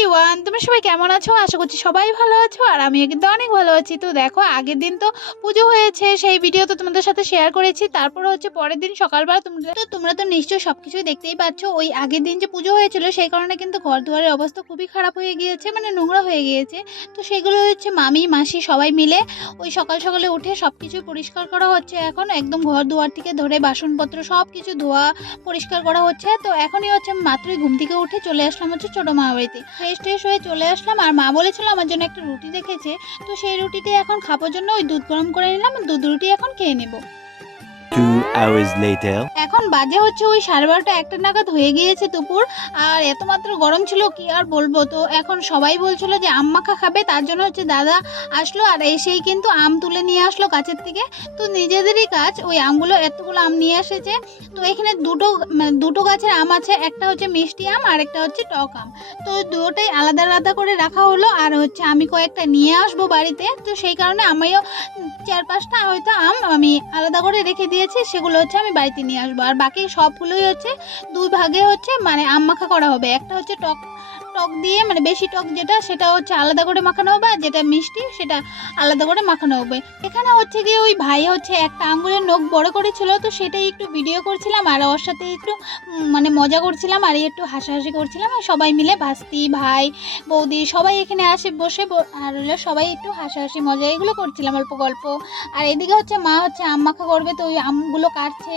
Everyone, তোমরা সবাই কেমন আছো? আশা করছি সবাই ভালো আছো আর আমিও কিন্তু অনেক ভালো আছি। তো দেখো, আগের দিন তো পুজো হয়েছে, সেই ভিডিও তো তোমাদের সাথে শেয়ার করেছি। তারপরে হচ্ছে পরের দিন সকালবেলা তোমরা তো নিশ্চয়ই সবকিছুই দেখতেই পাচ্ছ। ওই আগের দিন যে পুজো হয়েছিল সেই কারণে কিন্তু ঘর দুয়ারের অবস্থা খুবই খারাপ হয়ে গিয়েছে, মানে নোংরা হয়ে গিয়েছে। তো সেগুলো হচ্ছে মামি মাসি সবাই মিলে ওই সকাল সকালে উঠে সবকিছু পরিষ্কার করা হচ্ছে। এখন একদম ঘর দুয়ার থেকে ধরে বাসনপত্র সব কিছু ধোয়া পরিষ্কার করা হচ্ছে। তো এখনই হচ্ছে মাত্রই ঘুম থেকে উঠে চলে আসলাম হচ্ছে ছোট মা বাড়িতে। ফ্রেশ ট্রেশ হয়ে চলে আসলাম আর মা বলেছিল আমার জন্য একটা রুটি রেখেছে। তো সেই রুটিটি এখন খাবার জন্য ওই দুধ গরম করে নিলাম, দুধ রুটি এখন খেয়ে নেবো। 2 hours later. এখন বাজে হচ্ছে ওই 12:30 একটা নাগাদ হয়ে গিয়েছে দুপুর। আর এত মাত্র গরম ছিল কি আর বলবো। তো এখন সবাই বলছিল যে আম মাখা খাবে, তার জন্য হচ্ছে দাদা আসলো আর এসেই কিন্তু আম তুলে নিয়ে আসলো গাছের থেকে। তো নিজেদেরই গাছ, ওই আমগুলো এতগুলো আম নিয়ে এসেছে। তো এখানে দুটো গাছের আম আছে, একটা হচ্ছে মিষ্টি আম আর একটা হচ্ছে টক আম। তো দুটোটাই আলাদা আলাদা করে রাখা হলো। আর হচ্ছে আমি কয়েকটা নিয়ে আসবো বাড়িতে, তো সেই কারণে আমিও 4-5টা হয়তো আম আমি আলাদা করে রেখে দিয়েছি, সেগুলো হচ্ছে আমি বাড়িতে নিয়ে আসবো। আর বাকি সবগুলোই হচ্ছে দুই ভাগে হচ্ছে মানে আম মাখা করা হবে। একটা হচ্ছে টক টক দিয়ে, মানে বেশি টক যেটা সেটা হচ্ছে আলাদা করে মাখানো হবে, আর যেটা মিষ্টি সেটা আলাদা করে মাখানো হবে। এখানে হচ্ছে গিয়ে ওই ভাই হচ্ছে একটা আঙ্গুলের নখ বড় করেছিল, তো সেটাই একটু ভিডিও করছিলাম আর ওর সাথে একটু মানে মজা করছিলাম আর একটু হাসাহাসি করছিলাম। আর সবাই মিলে ভাস্তি ভাই বৌদি সবাই এখানে আসে বসে আর হলো সবাই একটু হাসাহাসি মজা এগুলো করছিলাম, অল্প গল্প। আর এদিকে হচ্ছে মা হচ্ছে আম মাখা করবে, তো ওই আমগুলো কাটছে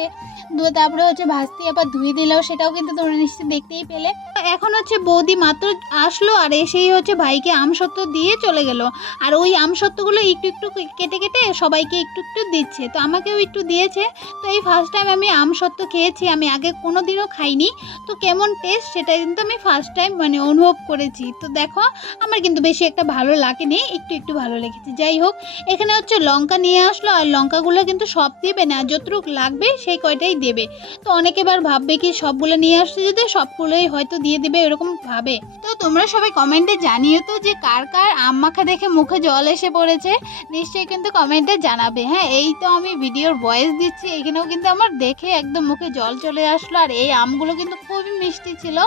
তারপরে হচ্ছে ভাস্তি আবার ধুয়ে দিলেও, সেটাও কিন্তু তোমরা নিশ্চয়ই দেখতেই পেলে। এখন হচ্ছে বৌদি মাত্র আসলো আর এসেই হচ্ছে ভাইকে আমসত্ত্ব দিয়ে চলে গেল। আর ওই আমসত্ত্বগুলো একটু একটু কেটে কেটে সবাইকে একটু একটু দিচ্ছে, তো আমাকেও একটু দিয়েছে। তো এই ফার্স্ট টাইম আমি আমসত্ত্ব খেয়েছি, আমি আগে কোনো দিনও খাইনি। তো কেমন টেস্ট সেটা কিন্তু আমি ফার্স্ট টাইম মানে অনুভব করেছি। তো দেখো, আমার কিন্তু বেশি একটা ভালো লাগেনি, একটু একটু ভালো লেগেছে। যাই হোক, এখানে হচ্ছে লঙ্কা নিয়ে আসলো আর লঙ্কাগুলো কিন্তু সব দেবে না, যতটুকু লাগবে সেই কয়টাই দেবে। তো অনেকে বার ভাববে কি সবগুলো নিয়ে আসছে যদি সবগুলোই হয়তো দিয়ে দেবে এরকম ভাবে। তো তোমরা সবাই কমেন্টে জানিও তো যে কার কার আম মাখা দেখে মুখে জল এসে পড়েছে, নিশ্চয়ই কিন্তু কমেন্টে জানাবে। হ্যাঁ, এই তো আমি ভিডিওর ভয়েস দিচ্ছি, এখানেও কিন্তু আমার দেখে একদম মুখে জল চলে আসলো। আর এই আমগুলো কিন্তু খুবই মিষ্টি ছিল,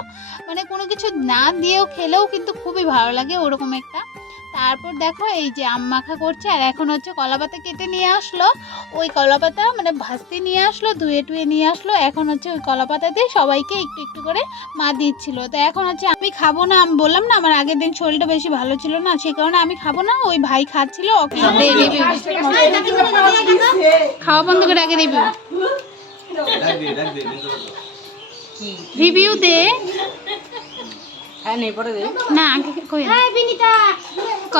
মানে কোনো কিছু না দিয়েও খেলেও কিন্তু খুবই ভালো লাগে ওরকম একটা। তারপর দেখো এই যে আম মাখা করছে আর এখন হচ্ছে কলাপাতা কেটে নিয়ে আসলো। ওই কলাপাতা মানে ভাস্তি নিয়ে আসলো, ধুয়ে টুয়ে নিয়ে আসলো। এখন হচ্ছে ওই কলাপাতা দিয়ে সবাইকে একটু একটু করে মা দিচ্ছিল। তো এখন হচ্ছে আমি খাবো না, আমি বললাম না আমার আগের দিন শরীরটা বেশি ভালো ছিল না, সেই কারণে আমি খাবো না। ওই ভাই খাচ্ছিল, ওকে খাওয়া বন্ধ করে আগে রিভিউ রিভিউ দে না আগে কই ক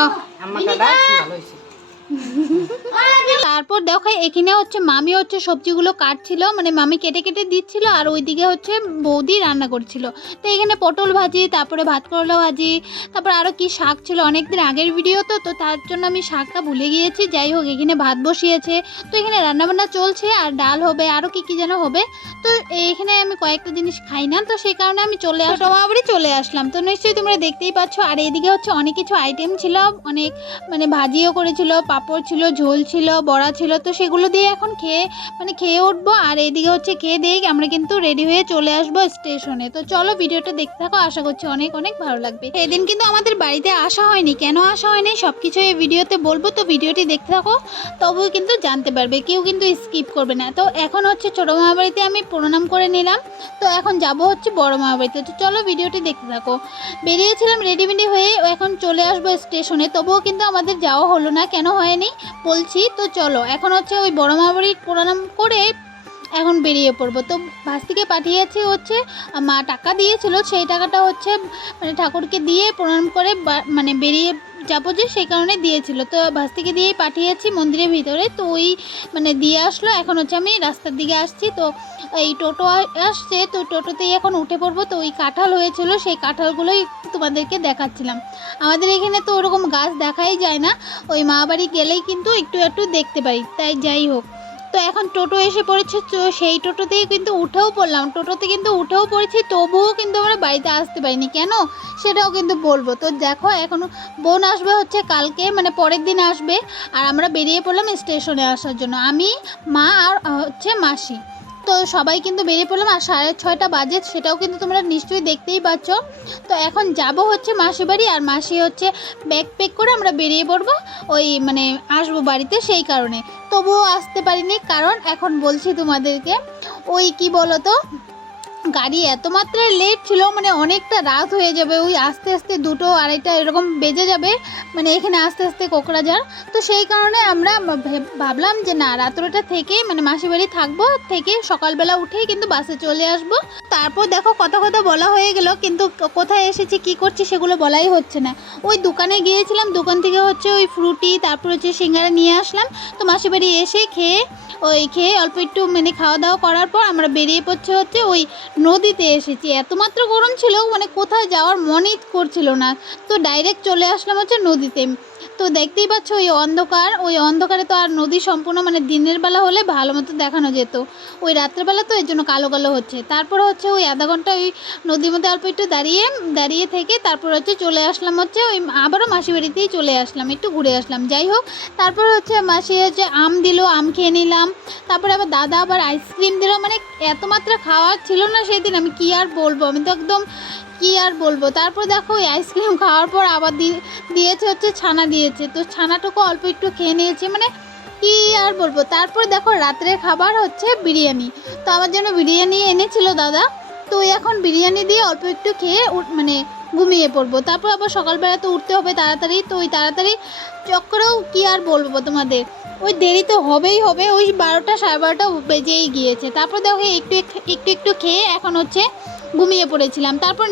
তারপর দেখো এখানে হচ্ছে মামি হচ্ছে সবজিগুলো কাটছিল, মানে মামি কেটে কেটে দিচ্ছিল আর ওইদিকে হচ্ছে বৌদি রান্না করছিল। তো এখানে পটল ভাজি, তারপরে ভাত করলা ভাজি, তারপর আরও কি শাক ছিল অনেকদিন আগের ভিডিও, তো তার জন্য আমি শাকটা ভুলে গিয়েছি। যাই হোক, এখানে ভাত বসিয়েছে, তো এখানে রান্নাবান্না চলছে আর ডাল হবে, আরও কি যেন হবে। তো এখানে আমি কয়েকটা জিনিস খাই না, তো সেই কারণে আমি আবারই চলে আসলাম। তো নিশ্চয়ই তোমরা দেখতেই পাচ্ছ। আর এইদিকে হচ্ছে অনেক কিছু আইটেম ছিল, অনেক মানে ভাজিও করেছিল, পাঁপড় ছিল, ঝোল ছিল, বড়া ছিল। তো সেগুলো দিয়ে এখন খেয়ে উঠবো। আর এইদিকে হচ্ছে খেয়ে দিয়ে আমরা কিন্তু রেডি হয়ে চলে আসবো স্টেশনে। তো চলো ভিডিওটা দেখতে থাকো, আশা করছি অনেক অনেক ভালো লাগবে। এদিন কিন্তু আমাদের বাড়িতে আসা হয়নি, কেন আসা হয়নি সব কিছু এই ভিডিওতে বলবো, তো ভিডিওটি দেখতে থাকো, তবুও কিন্তু জানতে পারবে, কেউ কিন্তু স্কিপ করবে না। তো এখন হচ্ছে ছোটো মামা বাড়িতে আমি প্রণাম করে নিলাম, তো এখন যাব হচ্ছে বড় মামা বাড়িতে। তো চলো ভিডিওটি দেখতে থাকো। বেরিয়েছিলাম রেডিমেডি হয়ে, এখন চলে আসবো স্টেশনে, তবুও কিন্তু আমাদের যাওয়া হলো না, কেন হয়নি বলছি। তো চলো এখন হচ্ছে ওই বড় মা বাড়ির প্রণাম করে এখন বেরিয়ে পড়বো। তো ভাস্তিকে পাঠিয়েছি হচ্ছে, মা টাকা দিয়েছিল, সেই টাকাটা হচ্ছে মানে ঠাকুরকে দিয়ে প্রণাম করে মানে বেরিয়ে যাবো, যে সেই কারণে দিয়েছিল। তো ভাস্তিকে দিয়েই পাঠিয়েছি মন্দিরের ভিতরে, তো ওই মানে দিয়ে আসলো। এখন হচ্ছে আমি রাস্তার দিকে আসছি, তো এই টোটো আসছে, তো টোটোতেই এখন উঠে পড়বো। তো ওই কাঁঠাল হয়েছিল, সেই কাঁঠালগুলোই তোমাদেরকে দেখাচ্ছিলাম। আমাদের এখানে তো ওরকম গাছ দেখাই যায় না, ওই মা বাড়ি গেলেই কিন্তু একটু একটু দেখতে পাই। তাই যাই হোক, তো এখন টোটো এসে পড়েছে, তো সেই টোটোতেই কিন্তু উঠেও পড়লাম, টোটোতে কিন্তু উঠেও পড়েছি, তবুও কিন্তু আমরা বাড়িতে আসতে পারিনি, কেন সেটাও কিন্তু বলবো। তো দেখো এখন বোন আসবে হচ্ছে কালকে, মানে পরের দিন আসবে। আর আমরা বেরিয়ে পড়লাম স্টেশনে আসার জন্য, আমি, মা আর হচ্ছে মাসি। তো সবাই কিন্তু বেরিয়ে পড়লাম আর 6:30 বাজে, সেটাও কিন্তু তোমরা নিশ্চয়ই দেখতেই পাচ্ছ। তো এখন যাব হচ্ছে মাসির বাড়ি, আর মাসি হচ্ছে ব্যাগ প্যাক করে আমরা বেরিয়ে পড়বো ওই মানে আসবো বাড়িতে, সেই কারণে। তবুও আসতে পারিনি, কারণ এখন বলছি তোমাদেরকে ওই কি বলো তো, গাড়ি এত মাত্রায় লেট ছিল, মানে অনেকটা রাত হয়ে যাবে, ওই আস্তে আস্তে 2টো 2:30 এরকম বেজে যাবে মানে এখানে আস্তে আস্তে কোকরাঝাড়। তো সেই কারণে আমরা ভাবলাম যে না, রাত্রটা থেকে মানে মাসির বাড়ি থাকবো, থেকে সকালবেলা উঠেই কিন্তু বাসে চলে আসবো। তারপর দেখো কথা বলা হয়ে গেল, কিন্তু কোথায় এসেছি কি করছি সেগুলো বলাই হচ্ছে না। ওই দোকানে গিয়েছিলাম, দোকান থেকে হচ্ছে ওই ফ্রুটি তারপর হচ্ছে সিঙ্গারা নিয়ে আসলাম। তো মাসির বাড়ি এসে খেয়ে অল্প একটু মানে খাওয়া দাওয়া করার পর আমরা বেরিয়ে পড়ছে হচ্ছে ওই নদীতে এসেছি। এত মাত্র গরম ছিল, মানে কোথায় যাওয়ার মনই করছিল না, তো ডাইরেক্ট চলে আসলাম হচ্ছে নদীতে। তো দেখতেই পাচ্ছ ওই অন্ধকারে তো আর নদী সম্পূর্ণ মানে দিনের বেলা হলে ভালো মতো দেখানো যেত, ওই রাত্রেবেলা তো এর জন্য কালো কালো হচ্ছে। তারপর হচ্ছে ওই আধা ঘন্টা ওই নদীর মধ্যে অল্প একটু দাঁড়িয়ে থেকে তারপর হচ্ছে চলে আসলাম হচ্ছে ওই আবারও মাসি বাড়িতেই চলে আসলাম, একটু ঘুরে আসলাম। যাই হোক, তারপর হচ্ছে মাসি হচ্ছে আম দিল, আম খেয়ে নিলাম। তারপরে আবার দাদা আবার আইসক্রিম দিল, মানে এত মাত্রা খাওয়ার ছিল না সেদিন, আমি কি আর বলবো, আমি তো একদম কি আর বলবো। তারপর দেখো ওই আইসক্রিম খাওয়ার পর আবার দিয়েছে হচ্ছে ছানা দিয়েছে, তো ছানাটুকু অল্প একটু খেয়ে নিয়েছি, মানে কি আর বলবো। তারপর দেখো রাত্রের খাবার হচ্ছে বিরিয়ানি, তো আমার জন্য বিরিয়ানি এনেছিল দাদা। তো এখন বিরিয়ানি দিয়ে অল্প একটু খেয়ে মানে ঘুমিয়ে পড়বো। তারপর আবার সকালবেলা তো উঠতে হবে তাড়াতাড়ি, তো ওই তাড়াতাড়ি চক্করেও কি আর বলবো তোমাদের, ওই দেরি তো হবেই হবে, ওই 12টা 12:30 বেজেই গিয়েছে। তারপর দেখো একটু খেয়ে এখন হচ্ছে ঘুমিয়ে পড়েছিলাম। তারপর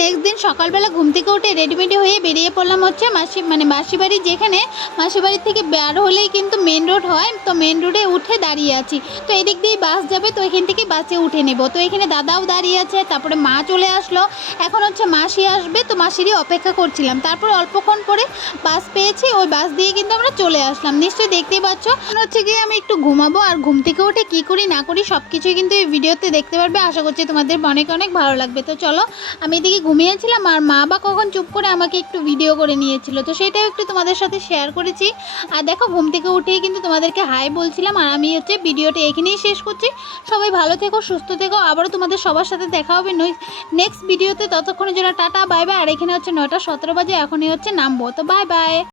নেক্সট দিন সকালবেলা ঘুম থেকে উঠে রেডিমেডি হয়ে বেরিয়ে পড়লাম হচ্ছে মাসি বাড়ি, যেখানে মাসি বাড়ির থেকে বের হলেই কিন্তু মেন রোড হয়, তো মেন রোডে উঠে দাঁড়িয়ে আছি। তো এদিক দিয়েই বাস যাবে, তো এখান থেকে বাসে উঠে নেব। তো এখানে দাদাও দাঁড়িয়ে আছে, তারপরে মা চলে আসলো, এখন হচ্ছে মাসি আসবে, তো মাসিরই অপেক্ষা করছিলাম। তারপর অল্পক্ষণ পরে বাস পেয়েছি, ওই বাস দিয়ে কিন্তু আমরা চলে আসলাম। নিশ্চয়ই দেখতেই পাচ্ছ। হচ্ছে গিয়ে আমি একটু ঘুমাবো, আর ঘুম থেকে উঠে কী করি না করি সব কিছুই কিন্তু এই ভিডিওতে দেখতে পারবে। আশা করছি তোমাদের অনেক অনেক ভালো লাগবে। তো চলো, আমি এদিকে ঘুমিয়েছিলাম আর মা বা কখন চুপ করে আমাকে একটু ভিডিও করে নিয়েছিল, তো সেটাও একটু তোমাদের সাথে শেয়ার করেছি। আর দেখো ঘুম থেকে উঠেই কিন্তু তোমাদেরকে হাই বলছিলাম, আর আমি হচ্ছে ভিডিওটা এখানেই শেষ করছি। সবাই ভালো থেকো, সুস্থ থেকো, আবারও তোমাদের সবার সাথে দেখা হবে নেক্সট ভিডিওতে। ততক্ষণের জন্য টাটা, বাই বাই। আর এখানে হচ্ছে 9টা 17 বাজে, এখনই হচ্ছে নামবো, তো বাই বাই।